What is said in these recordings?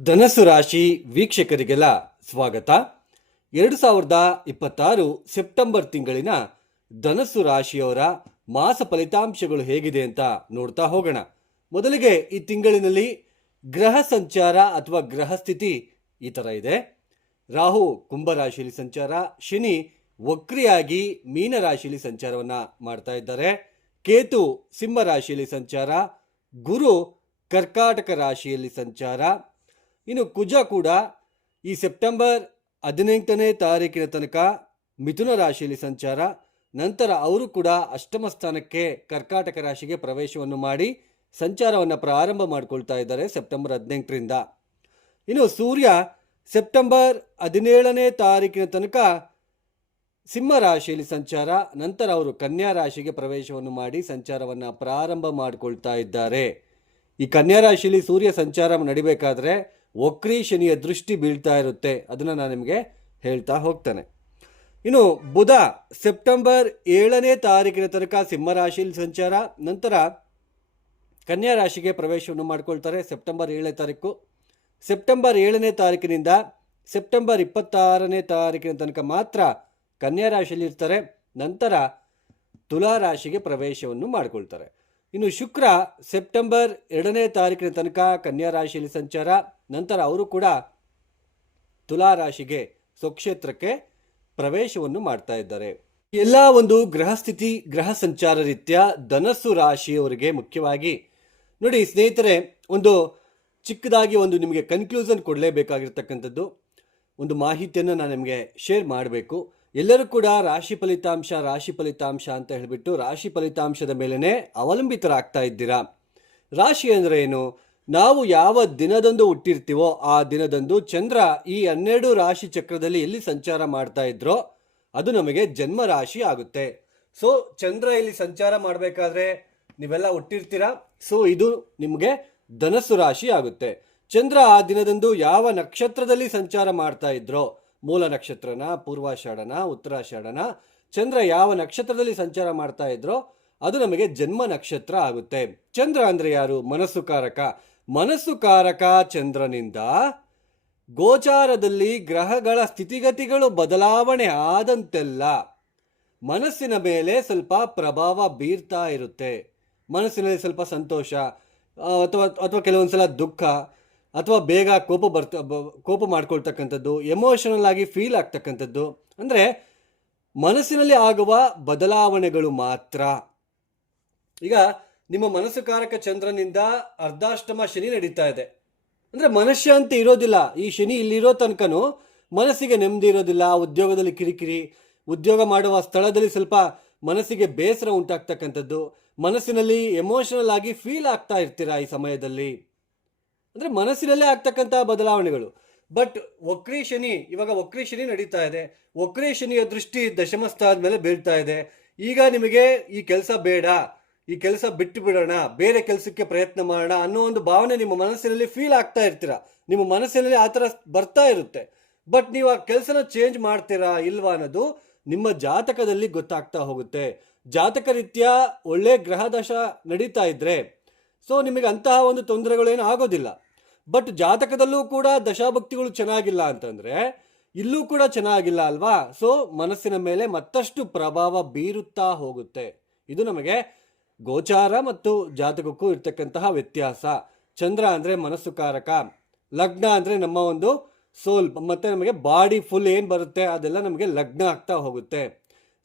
ಧನಸ್ಸು ರಾಶಿ ವೀಕ್ಷಕರಿಗೆಲ್ಲ ಸ್ವಾಗತ. 2026 ಸೆಪ್ಟೆಂಬರ್ ತಿಂಗಳಿನ ಧನಸ್ಸು ರಾಶಿಯವರ ಮಾಸ ಫಲಿತಾಂಶಗಳು ಹೇಗಿದೆ ಅಂತ ನೋಡ್ತಾ ಹೋಗೋಣ. ಮೊದಲಿಗೆ ಈ ತಿಂಗಳಿನಲ್ಲಿ ಗ್ರಹ ಸಂಚಾರ ಅಥವಾ ಗ್ರಹ ಸ್ಥಿತಿ ಈ ಥರ ಇದೆ. ರಾಹು ಕುಂಭರಾಶಿಯಲ್ಲಿ ಸಂಚಾರ, ಶನಿ ವಕ್ರಿಯಾಗಿ ಮೀನ ರಾಶಿಯಲ್ಲಿ ಸಂಚಾರವನ್ನು ಮಾಡ್ತಾ ಇದ್ದಾರೆ, ಕೇತು ಸಿಂಹ ರಾಶಿಯಲ್ಲಿ ಸಂಚಾರ, ಗುರು ಕರ್ಕಾಟಕ ರಾಶಿಯಲ್ಲಿ ಸಂಚಾರ. ಇನ್ನು ಕುಜ ಕೂಡ ಈ ಸೆಪ್ಟೆಂಬರ್ 18ನೇ ತಾರೀಕಿನ ತನಕ ಮಿಥುನ ರಾಶಿಯಲ್ಲಿ ಸಂಚಾರ, ನಂತರ ಅವರು ಕೂಡ ಅಷ್ಟಮ ಸ್ಥಾನಕ್ಕೆ ಕರ್ಕಾಟಕ ರಾಶಿಗೆ ಪ್ರವೇಶವನ್ನು ಮಾಡಿ ಸಂಚಾರವನ್ನು ಪ್ರಾರಂಭ ಮಾಡಿಕೊಳ್ತಾ ಇದ್ದಾರೆ ಸೆಪ್ಟೆಂಬರ್ 18ರಿಂದ. ಇನ್ನು ಸೂರ್ಯ ಸೆಪ್ಟೆಂಬರ್ 17ನೇ ತಾರೀಕಿನ ತನಕ ಸಿಂಹ ರಾಶಿಯಲ್ಲಿ ಸಂಚಾರ, ನಂತರ ಅವರು ಕನ್ಯಾ ರಾಶಿಗೆ ಪ್ರವೇಶವನ್ನು ಮಾಡಿ ಸಂಚಾರವನ್ನು ಪ್ರಾರಂಭ ಮಾಡಿಕೊಳ್ತಾ ಇದ್ದಾರೆ. ಈ ಕನ್ಯಾ ರಾಶಿಯಲ್ಲಿ ಸೂರ್ಯ ಸಂಚಾರ ನಡಿಬೇಕಾದ್ರೆ ವಕ್ರಿ ಶನಿಯ ದೃಷ್ಟಿ ಬೀಳ್ತಾ ಇರುತ್ತೆ, ಅದನ್ನು ನಾನು ನಿಮಗೆ ಹೇಳ್ತಾ ಹೋಗ್ತಾನೆ. ಇನ್ನು ಬುಧ ಸೆಪ್ಟೆಂಬರ್ 7ನೇ ತಾರೀಕಿನ ತನಕ ಸಿಂಹ ರಾಶಿಯಲ್ಲಿ ಸಂಚಾರ, ನಂತರ ಕನ್ಯಾ ರಾಶಿಗೆ ಪ್ರವೇಶವನ್ನು ಮಾಡಿಕೊಳ್ತಾರೆ ಸೆಪ್ಟೆಂಬರ್ 7ನೇ ತಾರೀಕು. ಸೆಪ್ಟೆಂಬರ್ 7ನೇ ತಾರೀಕಿನಿಂದ ಸೆಪ್ಟೆಂಬರ್ 26ನೇ ತಾರೀಕಿನ ತನಕ ಮಾತ್ರ ಕನ್ಯಾ ರಾಶಿಯಲ್ಲಿ ಇರ್ತಾರೆ, ನಂತರ ತುಲಾ ರಾಶಿಗೆ ಪ್ರವೇಶವನ್ನು ಮಾಡಿಕೊಳ್ತಾರೆ. ಇನ್ನು ಶುಕ್ರ ಸೆಪ್ಟೆಂಬರ್ 2ನೇ ತಾರೀಕಿನ ತನಕ ಕನ್ಯಾ ರಾಶಿಯಲ್ಲಿ ಸಂಚಾರ, ನಂತರ ಅವರು ಕೂಡ ತುಲಾ ರಾಶಿಗೆ ಸ್ವಕ್ಷೇತ್ರಕ್ಕೆ ಪ್ರವೇಶವನ್ನು ಮಾಡ್ತಾ ಇದ್ದಾರೆ. ಎಲ್ಲ ಒಂದು ಗ್ರಹ ಸ್ಥಿತಿ ಗ್ರಹ ಸಂಚಾರ ರೀತ್ಯ ಧನಸ್ಸು ರಾಶಿಯವರಿಗೆ ಮುಖ್ಯವಾಗಿ ನೋಡಿ ಸ್ನೇಹಿತರೆ, ಒಂದು ಚಿಕ್ಕದಾಗಿ ಒಂದು ನಿಮಗೆ ಕನ್ಕ್ಲೂಷನ್ ಕೊಡಲೇಬೇಕಾಗಿರ್ತಕ್ಕಂಥದ್ದು ಒಂದು ಮಾಹಿತಿಯನ್ನು ನಾನು ನಿಮಗೆ ಶೇರ್ ಮಾಡಬೇಕು. ಎಲ್ಲರೂ ಕೂಡ ರಾಶಿ ಫಲಿತಾಂಶ ಅಂತ ಹೇಳಿಬಿಟ್ಟು ರಾಶಿ ಫಲಿತಾಂಶದ ಮೇಲೇ ಅವಲಂಬಿತರಾಗ್ತಾ ಇದ್ದೀರಾ. ರಾಶಿ ಅಂದರೆ ಏನು? ನಾವು ಯಾವ ದಿನದಂದು ಹುಟ್ಟಿರ್ತೀವೋ ಆ ದಿನದಂದು ಚಂದ್ರ ಈ 12 ರಾಶಿ ಚಕ್ರದಲ್ಲಿ ಎಲ್ಲಿ ಸಂಚಾರ ಮಾಡ್ತಾ ಇದ್ರೋ ಅದು ನಮಗೆ ಜನ್ಮ ರಾಶಿ ಆಗುತ್ತೆ. ಸೊ ಚಂದ್ರ ಇಲ್ಲಿ ಸಂಚಾರ ಮಾಡಬೇಕಾದ್ರೆ ನೀವೆಲ್ಲ ಹುಟ್ಟಿರ್ತೀರಾ, ಸೊ ಇದು ನಿಮಗೆ ಧನಸ್ಸು ರಾಶಿ ಆಗುತ್ತೆ. ಚಂದ್ರ ಆ ದಿನದಂದು ಯಾವ ನಕ್ಷತ್ರದಲ್ಲಿ ಸಂಚಾರ ಮಾಡ್ತಾ ಇದ್ರೋ, ಮೂಲ ನಕ್ಷತ್ರನ, ಪೂರ್ವಾಷಾಢನ, ಉತ್ತರಾಷಾಢನ, ಚಂದ್ರ ಯಾವ ನಕ್ಷತ್ರದಲ್ಲಿ ಸಂಚಾರ ಮಾಡ್ತಾ ಇದ್ರೋ ಅದು ನಮಗೆ ಜನ್ಮ ನಕ್ಷತ್ರ ಆಗುತ್ತೆ. ಚಂದ್ರ ಅಂದರೆ ಯಾರು? ಮನಸ್ಸುಕಾರಕ ಚಂದ್ರನಿಂದ ಗೋಚಾರದಲ್ಲಿ ಗ್ರಹಗಳ ಸ್ಥಿತಿಗತಿಗಳು ಬದಲಾವಣೆ ಆದಂತೆಲ್ಲ ಮನಸ್ಸಿನ ಮೇಲೆ ಸ್ವಲ್ಪ ಪ್ರಭಾವ ಬೀರ್ತಾ ಇರುತ್ತೆ. ಮನಸ್ಸಿನಲ್ಲಿ ಸ್ವಲ್ಪ ಸಂತೋಷ ಅಥವಾ ಕೆಲವೊಂದ್ಸಲ ದುಃಖ ಅಥವಾ ಬೇಗ ಕೋಪ ಮಾಡ್ಕೊಳ್ತಕ್ಕಂಥದ್ದು, ಎಮೋಷನಲ್ ಆಗಿ ಫೀಲ್ ಆಗ್ತಕ್ಕಂಥದ್ದು, ಅಂದರೆ ಮನಸ್ಸಿನಲ್ಲಿ ಆಗುವ ಬದಲಾವಣೆಗಳು ಮಾತ್ರ. ಈಗ ನಿಮ್ಮ ಮನಸ್ಸುಕಾರಕ ಚಂದ್ರನಿಂದ ಅರ್ಧಾಷ್ಟಮ ಶನಿ ನಡೀತಾ ಇದೆ ಅಂದರೆ ಮನಃಶಾಂತಿ ಇರೋದಿಲ್ಲ. ಈ ಶನಿ ಇಲ್ಲಿರೋ ತನಕನೂ ಮನಸ್ಸಿಗೆ ನೆಮ್ಮದಿ ಇರೋದಿಲ್ಲ, ಉದ್ಯೋಗದಲ್ಲಿ ಕಿರಿಕಿರಿ, ಉದ್ಯೋಗ ಮಾಡುವ ಸ್ಥಳದಲ್ಲಿ ಸ್ವಲ್ಪ ಮನಸ್ಸಿಗೆ ಬೇಸರ ಉಂಟಾಗ್ತಕ್ಕಂಥದ್ದು, ಮನಸ್ಸಿನಲ್ಲಿ ಎಮೋಷನಲ್ ಆಗಿ ಫೀಲ್ ಆಗ್ತಾ ಇರ್ತೀರಾ ಈ ಸಮಯದಲ್ಲಿ, ಅಂದರೆ ಮನಸ್ಸಿನಲ್ಲೇ ಆಗ್ತಕ್ಕಂಥ ಬದಲಾವಣೆಗಳು. ಬಟ್ ವಕ್ರಿ ಶನಿ ನಡೀತಾ ಇದೆ, ವಕ್ರಿ ಶನಿಯ ದೃಷ್ಟಿ ದಶಮ ಸ್ಥಾನದ ಮೇಲೆ ಬೀಳ್ತಾ ಇದೆ. ಈಗ ನಿಮಗೆ ಈ ಕೆಲಸ ಬೇಡ, ಈ ಕೆಲಸ ಬಿಟ್ಟು ಬಿಡೋಣ, ಬೇರೆ ಕೆಲಸಕ್ಕೆ ಪ್ರಯತ್ನ ಮಾಡೋಣ ಅನ್ನೋ ಒಂದು ಭಾವನೆ ನಿಮ್ಮ ಮನಸ್ಸಿನಲ್ಲಿ ಫೀಲ್ ಆಗ್ತಾ ಇರ್ತೀರ, ನಿಮ್ಮ ಮನಸ್ಸಿನಲ್ಲಿ ಆ ಥರ ಬರ್ತಾ ಇರುತ್ತೆ. ಬಟ್ ನೀವು ಆ ಕೆಲಸನ ಚೇಂಜ್ ಮಾಡ್ತೀರಾ ಇಲ್ವಾ ಅನ್ನೋದು ನಿಮ್ಮ ಜಾತಕದಲ್ಲಿ ಗೊತ್ತಾಗ್ತಾ ಹೋಗುತ್ತೆ. ಜಾತಕ ರೀತ್ಯ ಒಳ್ಳೆ ಗ್ರಹ ದಶ ನಡೀತಾ ಇದ್ರೆ ಸೊ ನಿಮಗೆ ಅಂತಹ ಒಂದು ತೊಂದರೆಗಳೇನು ಆಗೋದಿಲ್ಲ. ಬಟ್ ಜಾತಕದಲ್ಲೂ ಕೂಡ ದಶಾಭಕ್ತಿಗಳು ಚೆನ್ನಾಗಿಲ್ಲ ಅಂತಂದರೆ ಇಲ್ಲೂ ಕೂಡ ಚೆನ್ನಾಗಿಲ್ಲ ಅಲ್ವಾ? ಸೊ ಮನಸ್ಸಿನ ಮೇಲೆ ಮತ್ತಷ್ಟು ಪ್ರಭಾವ ಬೀರುತ್ತಾ ಹೋಗುತ್ತೆ. ಇದು ನಮಗೆ ಗೋಚಾರ ಮತ್ತು ಜಾತಕಕ್ಕೂ ಇರ್ತಕ್ಕಂತಹ ವ್ಯತ್ಯಾಸ. ಚಂದ್ರ ಅಂದರೆ ಮನಸ್ಸುಕಾರಕ, ಲಗ್ನ ಅಂದರೆ ನಮ್ಮ ಒಂದು ಸೋಲ್ ಮತ್ತು ನಮಗೆ ಬಾಡಿ ಫುಲ್ ಏನು ಬರುತ್ತೆ ಅದೆಲ್ಲ ನಮಗೆ ಲಗ್ನ ಆಗ್ತಾ ಹೋಗುತ್ತೆ.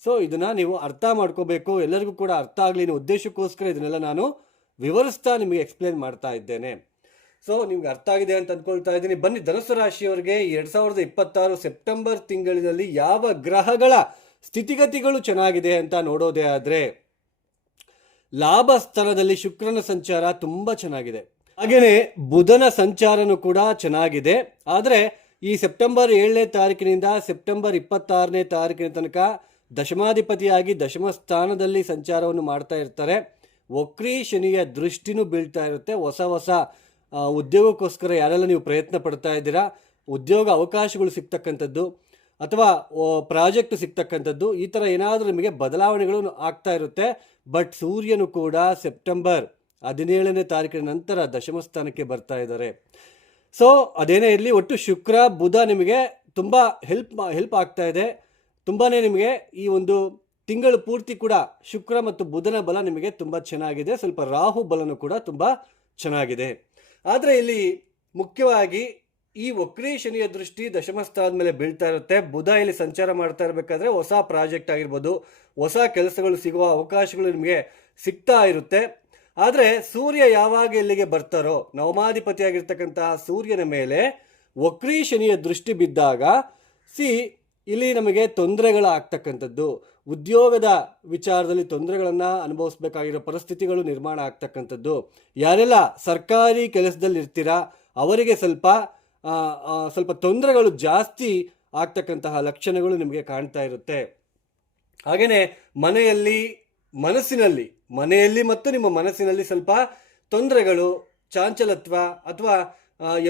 ಸೊ ಇದನ್ನು ನೀವು ಅರ್ಥ ಮಾಡ್ಕೋಬೇಕು, ಎಲ್ಲರಿಗೂ ಕೂಡ ಅರ್ಥ ಆಗಲಿ ಅನ್ನೋ ಉದ್ದೇಶಕ್ಕೋಸ್ಕರ ಇದನ್ನೆಲ್ಲ ನಾನು ವಿವರಿಸ್ತಾ ನಿಮಗೆ ಎಕ್ಸ್ಪ್ಲೇನ್ ಮಾಡ್ತಾ ಇದ್ದೇನೆ. ಸೊ ನಿಮ್ಗೆ ಅರ್ಥ ಆಗಿದೆ ಅಂತ ಅಂದ್ಕೊಳ್ತಾ ಇದ್ದೀನಿ. ಬನ್ನಿ, ಧನುಸ್ಸು ರಾಶಿಯವರಿಗೆ 2026 ಸೆಪ್ಟೆಂಬರ್ ತಿಂಗಳಿನಲ್ಲಿ ಯಾವ ಗ್ರಹಗಳ ಸ್ಥಿತಿಗತಿಗಳು ಚೆನ್ನಾಗಿದೆ ಅಂತ ನೋಡೋದೇ ಆದರೆ, ಲಾಭ ಸ್ಥಾನದಲ್ಲಿ ಶುಕ್ರನ ಸಂಚಾರ ತುಂಬ ಚೆನ್ನಾಗಿದೆ, ಹಾಗೆಯೇ ಬುಧನ ಸಂಚಾರನೂ ಕೂಡ ಚೆನ್ನಾಗಿದೆ. ಆದರೆ ಈ ಸೆಪ್ಟೆಂಬರ್ 7ನೇ ತಾರೀಕಿನಿಂದ ಸೆಪ್ಟೆಂಬರ್ 26ನೇ ತಾರೀಕಿನ ತನಕ ದಶಮಾಧಿಪತಿಯಾಗಿ ದಶಮ ಸ್ಥಾನದಲ್ಲಿ ಸಂಚಾರವನ್ನು ಮಾಡ್ತಾ ಇರ್ತಾರೆ. ವಕ್ರಿ ಶನಿಯ ದೃಷ್ಟಿನೂ ಬೀಳ್ತಾ ಇರುತ್ತೆ. ಹೊಸ ಉದ್ಯೋಗಕ್ಕೋಸ್ಕರ ಯಾರೆಲ್ಲ ನೀವು ಪ್ರಯತ್ನ ಪಡ್ತಾ ಇದ್ದೀರಾ, ಉದ್ಯೋಗ ಅವಕಾಶಗಳು ಸಿಗ್ತಕ್ಕಂಥದ್ದು ಅಥವಾ ಪ್ರಾಜೆಕ್ಟ್ ಸಿಗ್ತಕ್ಕಂಥದ್ದು, ಈ ಥರ ಏನಾದರೂ ನಿಮಗೆ ಬದಲಾವಣೆಗಳು ಆಗ್ತಾ ಇರುತ್ತೆ. ಬಟ್ ಸೂರ್ಯನು ಕೂಡ ಸೆಪ್ಟೆಂಬರ್ 17ನೇ ತಾರೀಕಿನ ನಂತರ ದಶಮ ಸ್ಥಾನಕ್ಕೆ ಬರ್ತಾ ಇದ್ದಾರೆ. ಸೊ ಅದೇನೇ ಇರಲಿ, ಒಟ್ಟು ಶುಕ್ರ ಬುಧ ನಿಮಗೆ ತುಂಬ ಹೆಲ್ಪ್ ಆಗ್ತಾ ಇದೆ. ತುಂಬಾ ನಿಮಗೆ ಈ ಒಂದು ತಿಂಗಳು ಪೂರ್ತಿ ಕೂಡ ಶುಕ್ರ ಮತ್ತು ಬುಧನ ಬಲ ನಿಮಗೆ ತುಂಬ ಚೆನ್ನಾಗಿದೆ. ಸ್ವಲ್ಪ ರಾಹು ಬಲನೂ ಕೂಡ ತುಂಬ ಚೆನ್ನಾಗಿದೆ. ಆದರೆ ಇಲ್ಲಿ ಮುಖ್ಯವಾಗಿ ಈ ವಕ್ರೀ ಶನಿಯ ದೃಷ್ಟಿ ದಶಮಸ್ಥಾನದ ಮೇಲೆ ಬೀಳ್ತಾ ಇರುತ್ತೆ. ಬುಧ ಇಲ್ಲಿ ಸಂಚಾರ ಮಾಡ್ತಾ ಇರಬೇಕಾದ್ರೆ ಹೊಸ ಪ್ರಾಜೆಕ್ಟ್ ಆಗಿರ್ಬೋದು, ಹೊಸ ಕೆಲಸಗಳು ಸಿಗುವ ಅವಕಾಶಗಳು ನಿಮಗೆ ಸಿಗ್ತಾ ಇರುತ್ತೆ. ಆದರೆ ಸೂರ್ಯ ಯಾವಾಗ ಇಲ್ಲಿಗೆ ಬರ್ತಾರೋ, ನವಮಾಧಿಪತಿ ಆಗಿರ್ತಕ್ಕಂತಹ ಸೂರ್ಯನ ಮೇಲೆ ವಕ್ರೀ ಶನಿಯ ದೃಷ್ಟಿ ಬಿದ್ದಾಗ ಇಲ್ಲಿ ನಮಗೆ ತೊಂದರೆಗಳಾಗ್ತಕ್ಕಂಥದ್ದು, ಉದ್ಯೋಗದ ವಿಚಾರದಲ್ಲಿ ತೊಂದರೆಗಳನ್ನು ಅನುಭವಿಸ್ಬೇಕಾಗಿರೋ ಪರಿಸ್ಥಿತಿಗಳು ನಿರ್ಮಾಣ ಆಗ್ತಕ್ಕಂಥದ್ದು. ಯಾರೆಲ್ಲ ಸರ್ಕಾರಿ ಕೆಲಸದಲ್ಲಿ ಇರ್ತೀರಾ ಅವರಿಗೆ ಸ್ವಲ್ಪ ತೊಂದರೆಗಳು ಜಾಸ್ತಿ ಆಗ್ತಕ್ಕಂತಹ ಲಕ್ಷಣಗಳು ನಿಮಗೆ ಕಾಣ್ತಾ ಇರುತ್ತೆ. ಹಾಗೆಯೇ ಮನೆಯಲ್ಲಿ ಮತ್ತು ನಿಮ್ಮ ಮನಸ್ಸಿನಲ್ಲಿ ಸ್ವಲ್ಪ ತೊಂದರೆಗಳು, ಚಾಂಚಲತ್ವ ಅಥವಾ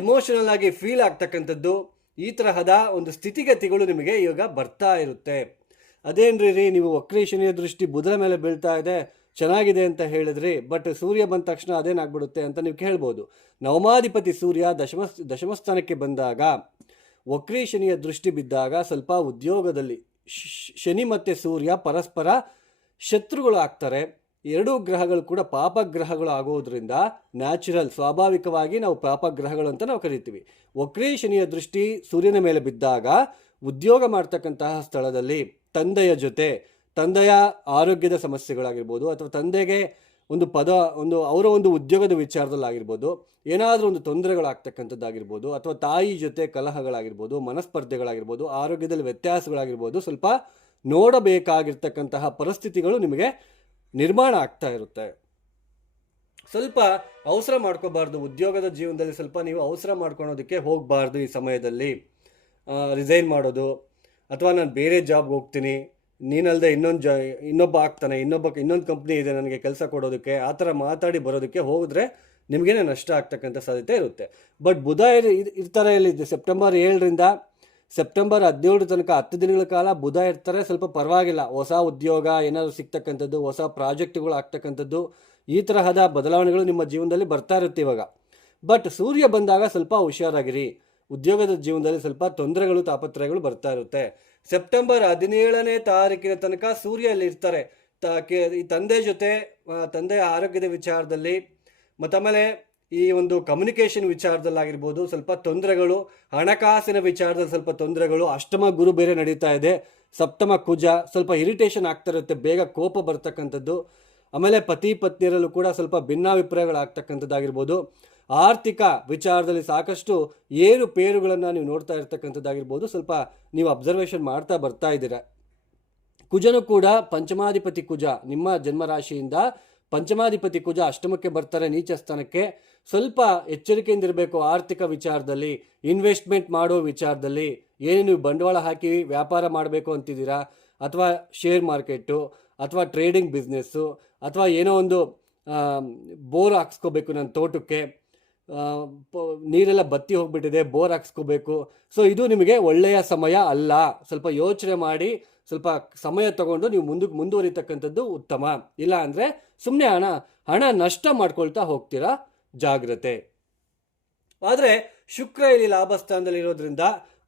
ಎಮೋಷನಲ್ ಆಗಿ ಫೀಲ್ ಆಗ್ತಕ್ಕಂಥದ್ದು, ಈ ತರಹದ ಒಂದು ಸ್ಥಿತಿಗತಿಗಳು ನಿಮಗೆ ಇವಾಗ ಬರ್ತಾ ಇರುತ್ತೆ. ಅದೇನ್ರಿ ನೀವು ವಕ್ರೀ ಶನಿಯ ದೃಷ್ಟಿ ಬುಧನ ಮೇಲೆ ಬೀಳ್ತಾ ಇದೆ, ಚೆನ್ನಾಗಿದೆ ಅಂತ ಹೇಳಿದ್ರಿ, ಬಟ್ ಸೂರ್ಯ ಬಂದ ತಕ್ಷಣ ಅದೇನಾಗ್ಬಿಡುತ್ತೆ ಅಂತ ನೀವು ಕೇಳ್ಬೋದು. ನವಮಾಧಿಪತಿ ಸೂರ್ಯ ದಶಮಸ್ಥಾನಕ್ಕೆ ಬಂದಾಗ, ವಕ್ರೀ ಶನಿಯ ದೃಷ್ಟಿ ಬಿದ್ದಾಗ ಸ್ವಲ್ಪ ಉದ್ಯೋಗದಲ್ಲಿ ಶನಿ ಮತ್ತು ಸೂರ್ಯ ಪರಸ್ಪರ ಶತ್ರುಗಳು ಆಗ್ತಾರೆ. ಎರಡೂ ಗ್ರಹಗಳು ಕೂಡ ಪಾಪಗ್ರಹಗಳು ಆಗೋದ್ರಿಂದ ಸ್ವಾಭಾವಿಕವಾಗಿ ನಾವು ಪಾಪಗ್ರಹಗಳು ಅಂತ ನಾವು ಕರಿತೀವಿ. ವಕ್ರೀ ಶನಿಯ ದೃಷ್ಟಿ ಸೂರ್ಯನ ಮೇಲೆ ಬಿದ್ದಾಗ ಉದ್ಯೋಗ ಮಾಡ್ತಕ್ಕಂತಹ ಸ್ಥಳದಲ್ಲಿ ತಂದೆಯ ಆರೋಗ್ಯದ ಸಮಸ್ಯೆಗಳಾಗಿರ್ಬೋದು, ಅಥವಾ ತಂದೆಗೆ ಅವರ ಒಂದು ಉದ್ಯೋಗದ ವಿಚಾರದಲ್ಲಾಗಿರ್ಬೋದು, ಏನಾದರೂ ಒಂದು ತೊಂದರೆಗಳಾಗ್ತಕ್ಕಂಥದ್ದಾಗಿರ್ಬೋದು, ಅಥವಾ ತಾಯಿ ಜೊತೆ ಕಲಹಗಳಾಗಿರ್ಬೋದು, ಮನಸ್ಪರ್ಧೆಗಳಾಗಿರ್ಬೋದು, ಆರೋಗ್ಯದಲ್ಲಿ ವ್ಯತ್ಯಾಸಗಳಾಗಿರ್ಬೋದು, ಸ್ವಲ್ಪ ನೋಡಬೇಕಾಗಿರ್ತಕ್ಕಂತಹ ಪರಿಸ್ಥಿತಿಗಳು ನಿಮಗೆ ನಿರ್ಮಾಣ ಆಗ್ತಾ ಇರುತ್ತೆ. ಸ್ವಲ್ಪ ಅವಸರ ಮಾಡ್ಕೋಬಾರ್ದು. ಉದ್ಯೋಗದ ಜೀವನದಲ್ಲಿ ಸ್ವಲ್ಪ ನೀವು ಅವಸರ ಮಾಡ್ಕೊಳೋದಕ್ಕೆ ಹೋಗಬಾರ್ದು. ಈ ಸಮಯದಲ್ಲಿ ರಿಸೈನ್ ಮಾಡೋದು, ಅಥವಾ ನಾನು ಬೇರೆ ಜಾಬ್ಗೆ ಹೋಗ್ತೀನಿ, ನೀನಲ್ಲದೆ ಇನ್ನೊಬ್ಬ ಆಗ್ತಾನೆ, ಇನ್ನೊಂದು ಕಂಪ್ನಿ ಇದೆ ನನಗೆ ಕೆಲಸ ಕೊಡೋದಕ್ಕೆ, ಆ ಥರ ಮಾತಾಡಿ ಬರೋದಕ್ಕೆ ಹೋಗಿದ್ರೆ ನಿಮಗೇನೆ ನಷ್ಟ ಆಗ್ತಕ್ಕಂಥ ಸಾಧ್ಯತೆ ಇರುತ್ತೆ. ಬಟ್ ಬುಧ ಇರ್ತಾರೆ ಇಲ್ಲಿ ಸೆಪ್ಟೆಂಬರ್ 7ರಿಂದ ಸೆಪ್ಟೆಂಬರ್ 17 ತನಕ 10 ದಿನಗಳ ಕಾಲ ಬುಧ ಇರ್ತಾರೆ. ಸ್ವಲ್ಪ ಪರವಾಗಿಲ್ಲ, ಹೊಸ ಉದ್ಯೋಗ ಏನಾದರೂ ಸಿಗ್ತಕ್ಕಂಥದ್ದು, ಹೊಸ ಪ್ರಾಜೆಕ್ಟ್ಗಳು ಆಗ್ತಕ್ಕಂಥದ್ದು, ಈ ತರಹದ ಬದಲಾವಣೆಗಳು ನಿಮ್ಮ ಜೀವನದಲ್ಲಿ ಬರ್ತಾ ಇರುತ್ತೆ ಇವಾಗ. ಬಟ್ ಸೂರ್ಯ ಬಂದಾಗ ಸ್ವಲ್ಪ ಹುಷಾರಾಗಿರಿ. ಉದ್ಯೋಗದ ಜೀವನದಲ್ಲಿ ಸ್ವಲ್ಪ ತೊಂದರೆಗಳು, ತಾಪತ್ರಯಗಳು ಬರ್ತಾ ಇರುತ್ತೆ. ಸೆಪ್ಟೆಂಬರ್ 17ನೇ ತಾರೀಕಿನ ತನಕ ಸೂರ್ಯ ಅಲ್ಲಿ ಇರ್ತಾರೆ. ಈ ತಂದೆಯ ಆರೋಗ್ಯದ ವಿಚಾರದಲ್ಲಿ, ಆಮೇಲೆ ಈ ಒಂದು ಕಮ್ಯುನಿಕೇಷನ್ ವಿಚಾರದಲ್ಲಾಗಿರ್ಬೋದು ಸ್ವಲ್ಪ ತೊಂದರೆಗಳು, ಹಣಕಾಸಿನ ವಿಚಾರದಲ್ಲಿ ಸ್ವಲ್ಪ ತೊಂದರೆಗಳು, ಅಷ್ಟಮ ಗುರು ಬೇರೆ ನಡೀತಾ ಇದೆ, ಸಪ್ತಮ ಕುಜ, ಸ್ವಲ್ಪ ಇರಿಟೇಷನ್ ಆಗ್ತಾ ಇರುತ್ತೆ, ಬೇಗ ಕೋಪ ಬರ್ತಕ್ಕಂಥದ್ದು. ಆಮೇಲೆ ಪತಿ ಪತ್ನಿಯರಲ್ಲೂ ಕೂಡ ಸ್ವಲ್ಪ ಭಿನ್ನಾಭಿಪ್ರಾಯಗಳಾಗ್ತಕ್ಕಂಥದ್ದಾಗಿರ್ಬೋದು. ಆರ್ಥಿಕ ವಿಚಾರದಲ್ಲಿ ಸಾಕಷ್ಟು ಏರುಪೇರುಗಳನ್ನು ನೀವು ನೋಡ್ತಾ ಇರ್ತಕ್ಕಂಥದ್ದಾಗಿರ್ಬೋದು. ಸ್ವಲ್ಪ ನೀವು ಅಬ್ಸರ್ವೇಷನ್ ಮಾಡ್ತಾ ಬರ್ತಾ ಇದ್ದೀರಾ. ಕುಜನು ಕೂಡ ಪಂಚಮಾಧಿಪತಿ ಕುಜ, ನಿಮ್ಮ ಜನ್ಮರಾಶಿಯಿಂದ ಪಂಚಮಾಧಿಪತಿ ಕುಜ ಅಷ್ಟಮಕ್ಕೆ ಬರ್ತಾರೆ, ನೀಚ ಸ್ಥಾನಕ್ಕೆ. ಸ್ವಲ್ಪ ಎಚ್ಚರಿಕೆಯಿಂದಿರಬೇಕು ಆರ್ಥಿಕ ವಿಚಾರದಲ್ಲಿ, ಇನ್ವೆಸ್ಟ್ಮೆಂಟ್ ಮಾಡೋ ವಿಚಾರದಲ್ಲಿ. ಏನು ನೀವು ಬಂಡವಾಳ ಹಾಕಿ ವ್ಯಾಪಾರ ಮಾಡಬೇಕು ಅಂತಿದ್ದೀರಾ, ಅಥವಾ ಶೇರ್ ಮಾರ್ಕೆಟು, ಅಥವಾ ಟ್ರೇಡಿಂಗ್ ಬಿಸ್ನೆಸ್ಸು, ಅಥವಾ ಏನೋ ಒಂದು ಬೋರ್ ಹಾಕ್ಸ್ಕೋಬೇಕು, ನನ್ನ ತೋಟಕ್ಕೆ ನೀರೆಲ್ಲ ಬತ್ತಿ ಹೋಗ್ಬಿಟ್ಟಿದೆ, ಬೋರ್ ಹಾಕ್ಸ್ಕೋಬೇಕು. ಸೊ ಇದು ನಿಮಗೆ ಒಳ್ಳೆಯ ಸಮಯ ಅಲ್ಲ. ಸ್ವಲ್ಪ ಯೋಚನೆ ಮಾಡಿ, ಸ್ವಲ್ಪ ಸಮಯ ತಗೊಂಡು ನೀವು ಮುಂದುವರಿತಕ್ಕಂಥದ್ದು ಉತ್ತಮ. ಇಲ್ಲ ಅಂದರೆ ಸುಮ್ಮನೆ ಹಣ ನಷ್ಟ ಮಾಡ್ಕೊಳ್ತಾ ಹೋಗ್ತೀರಾ, ಜಾಗ್ರತೆ. ಆದರೆ ಶುಕ್ರ ಇಲ್ಲಿ ಲಾಭಸ್ಥಾನದಲ್ಲಿ ಇರೋದ್ರಿಂದ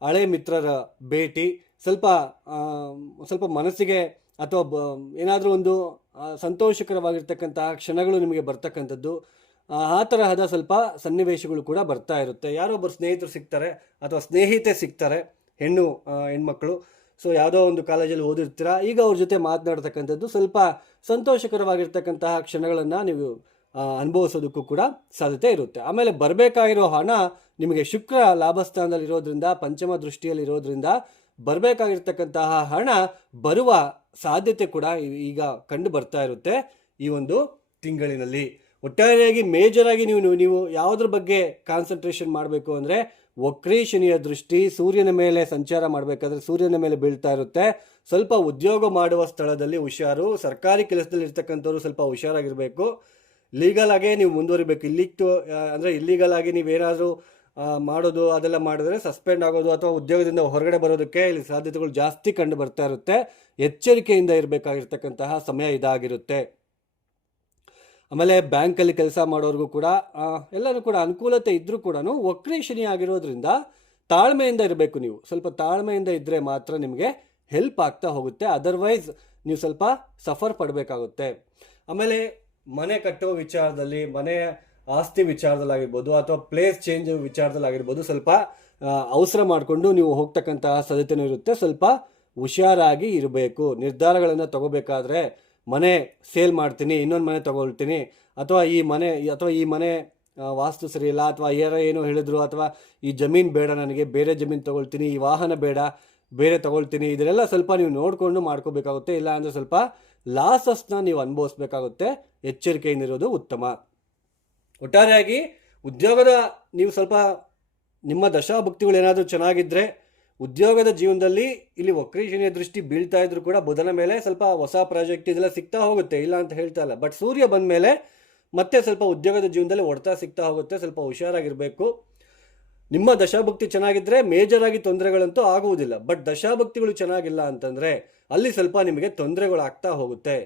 ಹಳೆ ಮಿತ್ರರ ಭೇಟಿ, ಸ್ವಲ್ಪ ಮನಸ್ಸಿಗೆ ಅಥವಾ ಏನಾದರೂ ಒಂದು ಸಂತೋಷಕರವಾಗಿರ್ತಕ್ಕಂತಹ ಕ್ಷಣಗಳು ನಿಮಗೆ ಬರ್ತಕ್ಕಂಥದ್ದು, ಆ ತರಹದ ಸ್ವಲ್ಪ ಸನ್ನಿವೇಶಗಳು ಕೂಡ ಬರ್ತಾ ಇರುತ್ತೆ. ಯಾರೊಬ್ಬರು ಸ್ನೇಹಿತರು ಸಿಗ್ತಾರೆ, ಅಥವಾ ಸ್ನೇಹಿತೆ ಸಿಗ್ತಾರೆ, ಹೆಣ್ಮಕ್ಳು. ಸೊ ಯಾವುದೋ ಒಂದು ಕಾಲೇಜಲ್ಲಿ ಓದಿರ್ತೀರ, ಈಗ ಅವ್ರ ಜೊತೆ ಮಾತನಾಡ್ತಕ್ಕಂಥದ್ದು, ಸ್ವಲ್ಪ ಸಂತೋಷಕರವಾಗಿರ್ತಕ್ಕಂತಹ ಕ್ಷಣಗಳನ್ನು ನೀವು ಅನುಭವಿಸೋದಕ್ಕೂ ಕೂಡ ಸಾಧ್ಯತೆ ಇರುತ್ತೆ. ಆಮೇಲೆ ಬರಬೇಕಾಗಿರೋ ಹಣ ನಿಮಗೆ ಶುಕ್ರ ಲಾಭಸ್ಥಾನದಲ್ಲಿ ಇರೋದ್ರಿಂದ, ಪಂಚಮ ದೃಷ್ಟಿಯಲ್ಲಿ ಇರೋದ್ರಿಂದ ಬರಬೇಕಾಗಿರ್ತಕ್ಕಂತಹ ಹಣ ಬರುವ ಸಾಧ್ಯತೆ ಕೂಡ ಈಗ ಕಂಡು ಬರ್ತಾ ಇರುತ್ತೆ ಈ ಒಂದು ತಿಂಗಳಿನಲ್ಲಿ. ಒಟ್ಟಾರೆಯಾಗಿ ಮೇಜರಾಗಿ ನೀವು ಯಾವುದ್ರ ಬಗ್ಗೆ ಕಾನ್ಸಂಟ್ರೇಷನ್ ಮಾಡಬೇಕು ಅಂದರೆ, ವಕ್ರೀ ಶನಿಯ ದೃಷ್ಟಿ ಸೂರ್ಯನ ಮೇಲೆ ಸಂಚಾರ ಮಾಡಬೇಕಾದ್ರೆ ಸೂರ್ಯನ ಮೇಲೆ ಬೀಳ್ತಾ ಇರುತ್ತೆ. ಸ್ವಲ್ಪ ಉದ್ಯೋಗ ಮಾಡುವ ಸ್ಥಳದಲ್ಲಿ ಹುಷಾರು, ಸರ್ಕಾರಿ ಕೆಲಸದಲ್ಲಿ ಇರ್ತಕ್ಕಂಥವ್ರು ಸ್ವಲ್ಪ ಹುಷಾರಾಗಿರಬೇಕು. ಲೀಗಲ್ ಆಗೇ ನೀವು ಮುಂದುವರಿಬೇಕು. ಇಲ್ಲೀಗಲ್ ಆಗಿ ನೀವೇನಾದರೂ ಮಾಡೋದು ಅದೆಲ್ಲ ಮಾಡಿದ್ರೆ ಸಸ್ಪೆಂಡ್ ಆಗೋದು ಅಥವಾ ಉದ್ಯೋಗದಿಂದ ಹೊರಗಡೆ ಬರೋದಕ್ಕೆ ಇಲ್ಲಿ ಸಾಧ್ಯತೆಗಳು ಜಾಸ್ತಿ ಕಂಡು ಬರ್ತಾ ಇರುತ್ತೆ. ಎಚ್ಚರಿಕೆಯಿಂದ ಇರಬೇಕಾಗಿರ್ತಕ್ಕಂತಹ ಸಮಯ ಇದಾಗಿರುತ್ತೆ. ಆಮೇಲೆ ಬ್ಯಾಂಕಲ್ಲಿ ಕೆಲಸ ಮಾಡೋರಿಗೂ ಕೂಡ ಎಲ್ಲನೂ ಕೂಡ ಅನುಕೂಲತೆ ಇದ್ದರೂ ಕೂಡ ವಕ್ರಿ ಶನಿ ಆಗಿರೋದ್ರಿಂದ ತಾಳ್ಮೆಯಿಂದ ಇರಬೇಕು. ನೀವು ಸ್ವಲ್ಪ ತಾಳ್ಮೆಯಿಂದ ಇದ್ದರೆ ಮಾತ್ರ ನಿಮಗೆ ಹೆಲ್ಪ್ ಆಗ್ತಾ ಹೋಗುತ್ತೆ, ಅದರ್ವೈಸ್ ನೀವು ಸ್ವಲ್ಪ ಸಫರ್ ಪಡಬೇಕಾಗುತ್ತೆ. ಆಮೇಲೆ ಮನೆ ಕಟ್ಟುವ ವಿಚಾರದಲ್ಲಿ, ಮನೆ ಆಸ್ತಿ ವಿಚಾರದಲ್ಲಾಗಿರ್ಬೋದು ಅಥವಾ ಪ್ಲೇಸ್ ಚೇಂಜ್ ವಿಚಾರದಲ್ಲಾಗಿರ್ಬೋದು ಸ್ವಲ್ಪ ಅವಸರ ಮಾಡಿಕೊಂಡು ನೀವು ಹೋಗ್ತಕ್ಕಂತಹ ಸಾಧ್ಯತೆಯೂ ಇರುತ್ತೆ. ಸ್ವಲ್ಪ ಹುಷಾರಾಗಿ ಇರಬೇಕು. ನಿರ್ಧಾರಗಳನ್ನು ತಗೋಬೇಕಾದ್ರೆ ಮನೆ ಸೇಲ್ ಮಾಡ್ತೀನಿ, ಇನ್ನೊಂದು ಮನೆ ತಗೊಳ್ತೀನಿ, ಅಥವಾ ಈ ಮನೆ ವಾಸ್ತು ಸರಿ ಇಲ್ಲ, ಅಥವಾ ಏನೋ ಹೇಳಿದ್ರು, ಅಥವಾ ಈ ಜಮೀನು ಬೇಡ ನನಗೆ, ಬೇರೆ ಜಮೀನು ತಗೊಳ್ತೀನಿ, ಈ ವಾಹನ ಬೇಡ ಬೇರೆ ತಗೊಳ್ತೀನಿ, ಇದನ್ನೆಲ್ಲ ಸ್ವಲ್ಪ ನೀವು ನೋಡಿಕೊಂಡು ಮಾಡ್ಕೋಬೇಕಾಗುತ್ತೆ. ಇಲ್ಲ ಅಂದರೆ ಸ್ವಲ್ಪ ಲಾಸಸ್ನ ನೀವು ಅನುಭವಿಸ್ಬೇಕಾಗುತ್ತೆ. ಎಚ್ಚರಿಕೆಯಿಂದಿರೋದು ಉತ್ತಮ. ಒಟ್ಟಾರೆಯಾಗಿ ಉದ್ಯೋಗದ ನೀವು ಸ್ವಲ್ಪ ನಿಮ್ಮ ದಶಾಭುಕ್ತಿಗಳು ಏನಾದರೂ ಚೆನ್ನಾಗಿದ್ದರೆ ಉದ್ಯೋಗದ ಜೀವನದಲ್ಲಿ ಇಲ್ಲಿ ವಕ್ರಿ ಶನಿಯ ದೃಷ್ಟಿ ಬೀಳ್ತಾ ಇದ್ರು ಕೂಡ ಬುಧನ ಮೇಲೆ ಸ್ವಲ್ಪ ಹೊಸ ಪ್ರಾಜೆಕ್ಟ್ ಇದೆಲ್ಲ ಸಿಗ್ತಾ ಹೋಗುತ್ತೆ, ಇಲ್ಲ ಅಂತ ಹೇಳ್ತಾ ಇಲ್ಲ. ಬಟ್ ಸೂರ್ಯ ಬಂದ ಮೇಲೆ ಮತ್ತೆ ಸ್ವಲ್ಪ ಉದ್ಯೋಗದ ಜೀವನದಲ್ಲಿ ಹೊಡ್ತಾ ಸಿಗ್ತಾ ಹೋಗುತ್ತೆ. ಸ್ವಲ್ಪ ಹುಷಾರಾಗಿರಬೇಕು. ನಿಮ್ಮ ದಶಾಭಕ್ತಿ ಚೆನ್ನಾಗಿದ್ದರೆ ಮೇಜರಾಗಿ ತೊಂದರೆಗಳಂತೂ ಆಗುವುದಿಲ್ಲ. ಬಟ್ ದಶಾಭಕ್ತಿಗಳು ಚೆನ್ನಾಗಿಲ್ಲ ಅಂತಂದರೆ ಅಲ್ಲಿ ಸ್ವಲ್ಪ ನಿಮಗೆ ತೊಂದರೆಗಳು ಆಗ್ತಾ ಹೋಗುತ್ತೆ.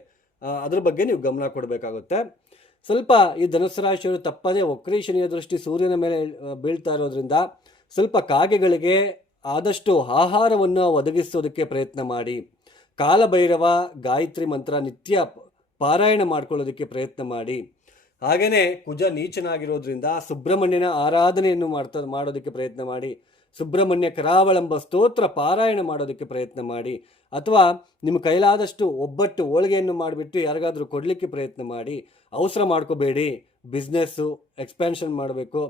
ಅದ್ರ ಬಗ್ಗೆ ನೀವು ಗಮನ ಕೊಡಬೇಕಾಗುತ್ತೆ. ಸ್ವಲ್ಪ ಈ ಧನುಸ್ಸು ರಾಶಿಯವರು ತಪ್ಪದೇ ವಕ್ರಿ ಶನಿಯ ದೃಷ್ಟಿ ಸೂರ್ಯನ ಮೇಲೆ ಬೀಳ್ತಾ ಇರೋದ್ರಿಂದ ಸ್ವಲ್ಪ ಕಾಗೆಗಳಿಗೆ ಆದಷ್ಟು ಆಹಾರವನ್ನು ಒದಗಿಸೋದಕ್ಕೆ ಪ್ರಯತ್ನ ಮಾಡಿ. ಕಾಲಭೈರವ ಗಾಯತ್ರಿ ಮಂತ್ರ ನಿತ್ಯ ಪಾರಾಯಣ ಮಾಡ್ಕೊಳ್ಳೋದಕ್ಕೆ ಪ್ರಯತ್ನ ಮಾಡಿ. ಹಾಗೆಯೇ ಕುಜ ನೀಚನಾಗಿರೋದ್ರಿಂದ ಸುಬ್ರಹ್ಮಣ್ಯನ ಆರಾಧನೆಯನ್ನು ಮಾಡೋದಕ್ಕೆ ಪ್ರಯತ್ನ ಮಾಡಿ. ಸುಬ್ರಹ್ಮಣ್ಯ ಕರಾವಳಂಬ ಸ್ತೋತ್ರ ಪಾರಾಯಣ ಮಾಡೋದಕ್ಕೆ ಪ್ರಯತ್ನ ಮಾಡಿ. ಅಥವಾ ನಿಮ್ಮ ಕೈಲಾದಷ್ಟು ಒಬ್ಬಟ್ಟು ಹೋಳಿಗೆಯನ್ನು ಮಾಡಿಬಿಟ್ಟು ಯಾರಿಗಾದರೂ ಕೊಡಲಿಕ್ಕೆ ಪ್ರಯತ್ನ ಮಾಡಿ. ಅವಸರ ಮಾಡ್ಕೋಬೇಡಿ. ಬಿಸ್ನೆಸ್ಸು ಎಕ್ಸ್ಪ್ಯಾನ್ಷನ್ ಮಾಡಬೇಕು,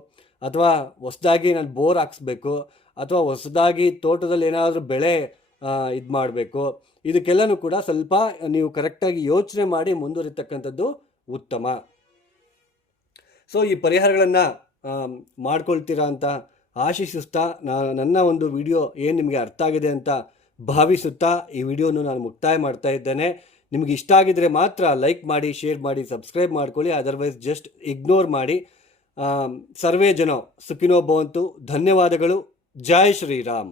ಅಥವಾ ಹೊಸದಾಗಿ ನಾನು ಬೋರ್ ಹಾಕ್ಸ್ಬೇಕು, ಅಥವಾ ಹೊಸದಾಗಿ ತೋಟದಲ್ಲಿ ಏನಾದರೂ ಬೆಳೆ ಇದು ಮಾಡಬೇಕು. ಇದಕ್ಕೆಲ್ಲನೂ ಕೂಡ ಸ್ವಲ್ಪ ನೀವು ಕರೆಕ್ಟಾಗಿ ಯೋಚನೆ ಮಾಡಿ ಮುಂದುವರಿತಕ್ಕಂಥದ್ದು ಉತ್ತಮ. ಸೊ ಈ ಪರಿಹಾರಗಳನ್ನು ಮಾಡ್ಕೊಳ್ತೀರಾ ಅಂತ ಆಶಿಸುತ್ತಾ ನನ್ನ ಒಂದು ವಿಡಿಯೋ ಏನು ನಿಮಗೆ ಅರ್ಥ ಆಗಿದೆ ಅಂತ ಭಾವಿಸುತ್ತಾ ಈ ವಿಡಿಯೋನು ನಾನು ಮುಕ್ತಾಯ ಮಾಡ್ತಾ ಇದ್ದೇನೆ. ನಿಮಗೆ ಇಷ್ಟ ಆಗಿದ್ರೆ ಮಾತ್ರ ಲೈಕ್ ಮಾಡಿ, ಶೇರ್ ಮಾಡಿ, ಸಬ್ಸ್ಕ್ರೈಬ್ ಮಾಡ್ಕೊಳ್ಳಿ. ಅದರ್ವೈಸ್ ಜಸ್ಟ್ ಇಗ್ನೋರ್ ಮಾಡಿ. ಸರ್ವೇ ಜನ ಸುಖಿನೋ ಭವಂತು. ಧನ್ಯವಾದಗಳು. ಜೈ ಶ್ರೀರಾಮ್.